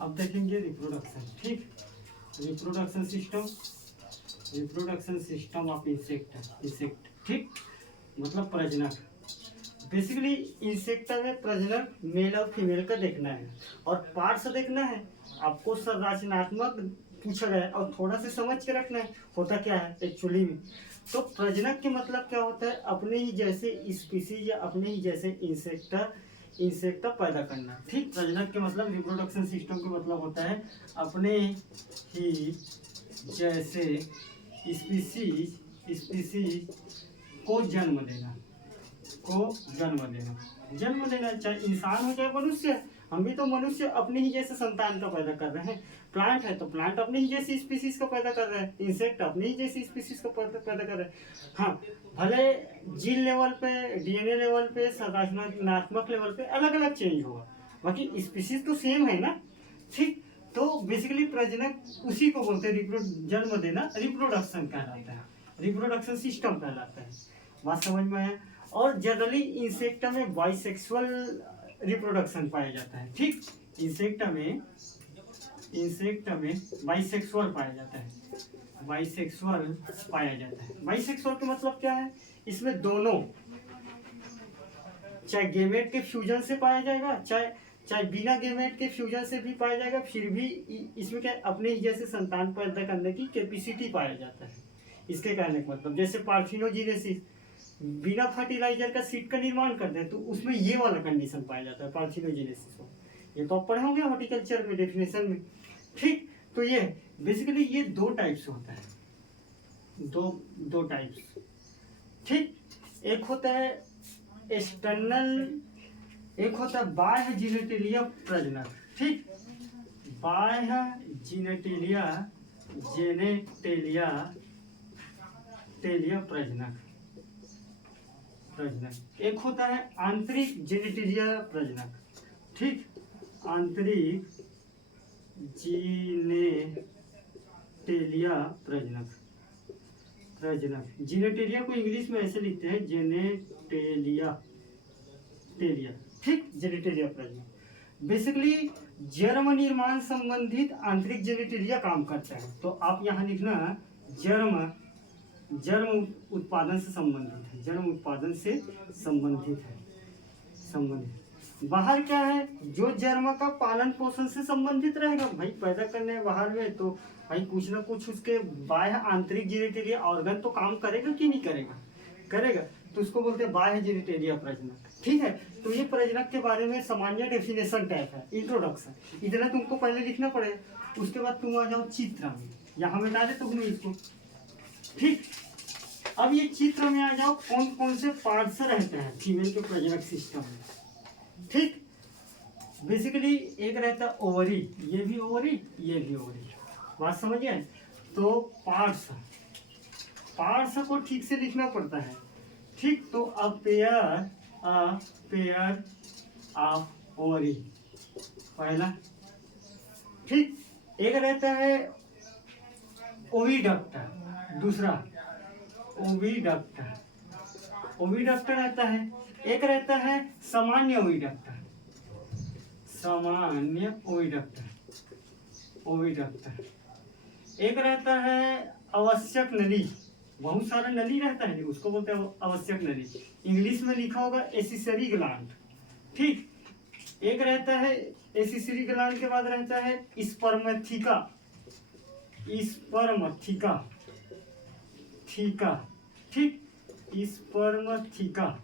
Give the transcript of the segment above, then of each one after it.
अब देखेंगे रिप्रोडक्शन। ठीक, रिप्रोडक्शन सिस्टम ऑफ इंसेक्ट। ठीक, मतलब प्रजनक। बेसिकली इंसेक्ट में प्रजनक मेल और फीमेल का देखना है और पार्ट्स देखना है आपको। संरचनात्मक पूछा गया है और थोड़ा सा समझ के रखना है होता क्या है एक्चुअली में। तो प्रजनक के मतलब क्या होता है, अपने ही जैसे स्पीसीज या अपने ही जैसे इंसेक्ट पैदा करना। ठीक, प्रजनक के मतलब रिप्रोडक्शन सिस्टम का मतलब होता है अपने ही जैसे स्पीसीज को जन्म देना चाहे इंसान हो चाहे मनुष्य। हम भी तो मनुष्य अपने ही जैसे संतान का पैदा कर रहे हैं। प्लांट है तो प्लांट अपने ही जैसी स्पीसीज का पैदा कर रहे हैं, इंसेक्ट अपनी ही जैसी स्पीसीज का पैदा कर रहे हैं। हाँ, भले जीन लेवल पे, डीएनए लेवल पे, संरचनात्मक लेवल पे अलग अलग चेंज होगा, बाकी स्पीसीज तो सेम है ना। ठीक, तो बेसिकली प्रजनक उसी को बोलते हैं, जन्म देना रिप्रोडक्शन कहलाता है, रिप्रोडक्शन सिस्टम कहलाता है। बात समझ में आया। और जनरली इंसेक्ट में बाइसेक्सुअल रिप्रोडक्शन पाया जाता है। ठीक, इंसेक्ट में बाइसेक्सुअल पाया जाता है। बाइसेक्सुअल का मतलब क्या है, इसमें दोनों चाहे गेमेट के फ्यूजन से पाया जाएगा, चाहे बिना गेमेट के फ्यूजन से भी पाया जाएगा, फिर भी इसमें क्या अपने ही जैसे संतान पैदा करने की कैपेसिटी पाया जाता है। इसके कहने का मतलब जैसे पार्थिनोजेनेसिस, बिना फर्टिलाइजर का सीड का निर्माण करते हैं तो उसमें ये वाला कंडीशन पाया जाता है पार्थिनोजेनेसिस को। ये तो आप पढ़े होंगे हॉर्टिकल्चर में डेफिनेशन में। ठीक, तो ये बेसिकली ये दो टाइप्स होता है, दो टाइप्स। ठीक, एक होता है एक्सटर्नल, एक होता है बाह्य जीनेटिलिया प्रजनक। ठीक, बाह्य जीनेटिलिया प्रजनक। एक होता है आंतरिक जेनेटिलिया प्रजनक। ठीक, आंतरिक जीनेटिलिया प्रजनक। जीनेटिलिया को इंग्लिश में ऐसे लिखते हैं जेनेटेलिया। ठीक, जेनेटिलिया प्रजनक बेसिकली जर्म निर्माण संबंधित आंतरिक जेनेटिलिया काम करता है। तो आप यहाँ लिखना जर्म उत्पादन से संबंधित है। बाहर क्या है, जो जर्म का पालन पोषण से संबंधित रहेगा, भाई पैदा करने बाहर में तो भाई कुछ ना कुछ उसके बाह्य आंतरिक जेनेटिलिया ऑर्गन तो काम करेगा कि नहीं करेगा, तो उसको बोलते हैं बाह्य जेनेटिलिया प्रजनक। ठीक है, तो ये प्रजनक के बारे में सामान्य डेफिनेशन टाइप है, इंट्रोडक्शन इतना तुमको पहले लिखना पड़ेगा। उसके बाद तुम आ जाओ चित्र में, यहाँ मिटा दे तुमने इसको। ठीक, अब ये चित्र में आ जाओ कौन कौन से पार्ट्स रहते हैं फीमेल के प्रजनक सिस्टम में। ठीक, बेसिकली एक रहता है ओवरी, ये भी ओवरी। बात समझिए। तो पार्ट्स को ठीक से लिखना पड़ता है। ठीक, तो अ पेयर ऑफ ओवरी पहला। ठीक, एक रहता है ओविडक्ट, दूसरा ओविडक्ट रहता है। एक रहता है सामान्य ओविडक्ट। एक रहता है आवश्यक नली, बहुत सारा नली रहता है उसको बोलते हैं आवश्यक नली, इंग्लिश में लिखा होगा एसिसरी ग्लैंड। ठीक, एक रहता है एसिसरी ग्लैंड के बाद रहता है स्पर्मेथिका। ठीक, स्पर्मेथिका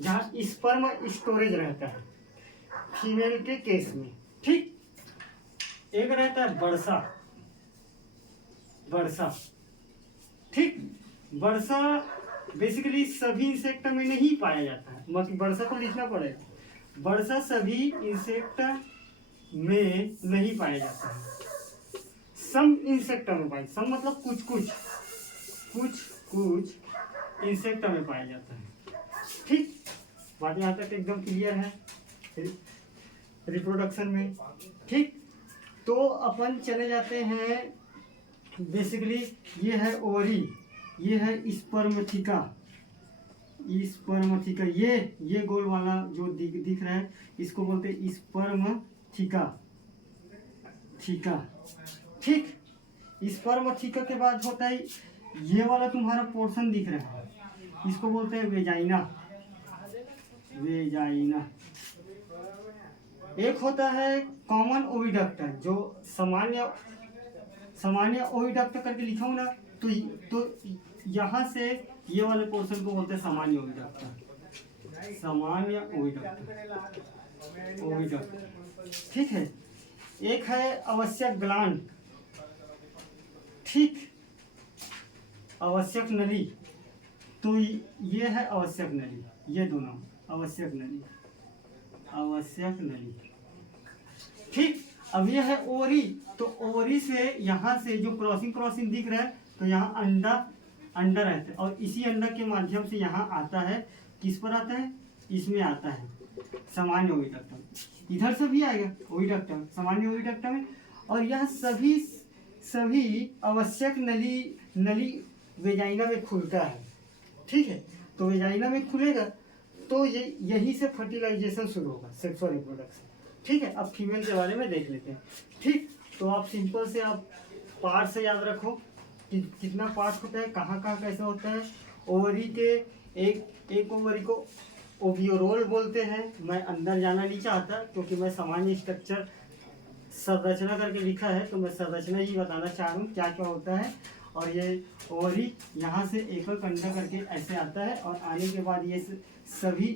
जहाँ स्पर्म स्टोरेज रहता है फीमेल के केस में। ठीक, एक रहता है वर्षा। ठीक, वर्षा बेसिकली सभी इंसेक्ट में नहीं पाया जाता है, मतलब वर्षा को लिखना पड़ेगा। वर्षा सभी इंसेक्ट में नहीं पाया जाता है, सम इंसेक्ट में पाया, सम मतलब कुछ इंसेक्ट में पाया जाता है। ठीक, बात यहाँ तक एकदम क्लियर है रिप्रोडक्शन में। ठीक, तो अपन चले जाते हैं बेसिकली ये है ओवरी, ये है स्पर्मेथिका, स्पर्म थीका, ये गोल वाला जो दिख रहा है इसको बोलते हैं स्पर्म थीका। थीका, ठीक। स्पर्म थीका के बाद होता है ये वाला तुम्हारा पोर्शन दिख रहा है, इसको बोलते हैं वेजाइना। वेजाइना। एक होता है कॉमन ओविडक्ट, जो सामान्य ओविडक्ट करके लिखा हूं ना, तो यहाँ से ये वाले पोर्शन को बोलते हैं सामान्य ओविडक्ट। सामान्य ओविडक्ट, ठीक है। एक है आवश्यक ग्लांड, ठीक, आवश्यक नली। तो ये है आवश्यक नली, ये दोनों आवश्यक नली, आवश्यक नली, ठीक। अब ये है ओवरी, तो ओवरी से यहाँ से जो क्रॉसिंग दिख रहा है, तो यहाँ अंडा रहता है और इसी अंडा के माध्यम से यहाँ आता है, किस पर आता है, इसमें आता है सामान्य ओविडक्ट में। इधर से भी आएगा ओविडक्ट में, सामान्य ओविडक्ट में। और यह सभी आवश्यक नली वेजाइना में खुलता है, ठीक है। तो वेजाइना में खुलेगा तो यही से फर्टिलाइजेशन शुरू होगा, सेक्सुअल रिप्रोडक्शन, ठीक है। अब फीमेल के बारे में देख लेते हैं, ठीक। तो आप सिंपल से आप पार्ट से याद रखो कि कितना पार्ट होता है, कहाँ कैसे होता है। ओवरी के एक ओवरी को ओवियोरोल बोलते हैं। मैं अंदर जाना नहीं चाहता क्योंकि मैं सामान्य स्ट्रक्चर संरचना करके लिखा है, तो मैं संरचना ही बताना चाह रहा हूँ क्या क्या होता है। और ये ओवरी यहाँ से एकल अंडा करके ऐसे आता है और आने के बाद ये सभी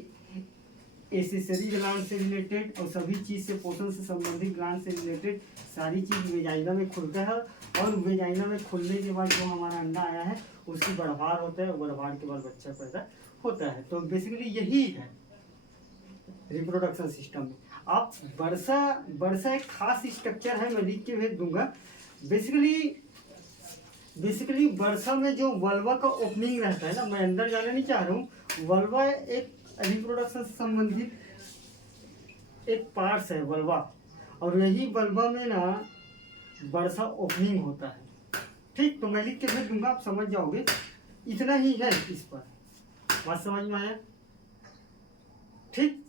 एसेसरी ग्लैंड से रिलेटेड और सभी चीज़ से पोषण से संबंधित ग्लैंड से रिलेटेड सारी चीज़ वेजाइना में खुलता है। और वेजाइना में खुलने के बाद जो हमारा अंडा आया है उसकी बढ़वार होता है और बढ़वार के बाद बच्चा पैदा होता है। तो बेसिकली यही है रिप्रोडक्शन सिस्टम में। आप वर्षा एक खास स्ट्रक्चर है, मैं लिख के भेज दूंगा। बेसिकली वर्षा में जो वल्वा का ओपनिंग रहता है ना, मैं अंदर जाना नहीं चाह रहा हूँ। वल्वा एक रिप्रोडक्शन से संबंधित एक पार्ट्स है वल्वा, और यही वल्वा में ना वर्षा ओपनिंग होता है, ठीक। तो मैं लिख के भेज दूंगा, आप समझ जाओगे। इतना ही है इस पर, बात समझ में आया, ठीक।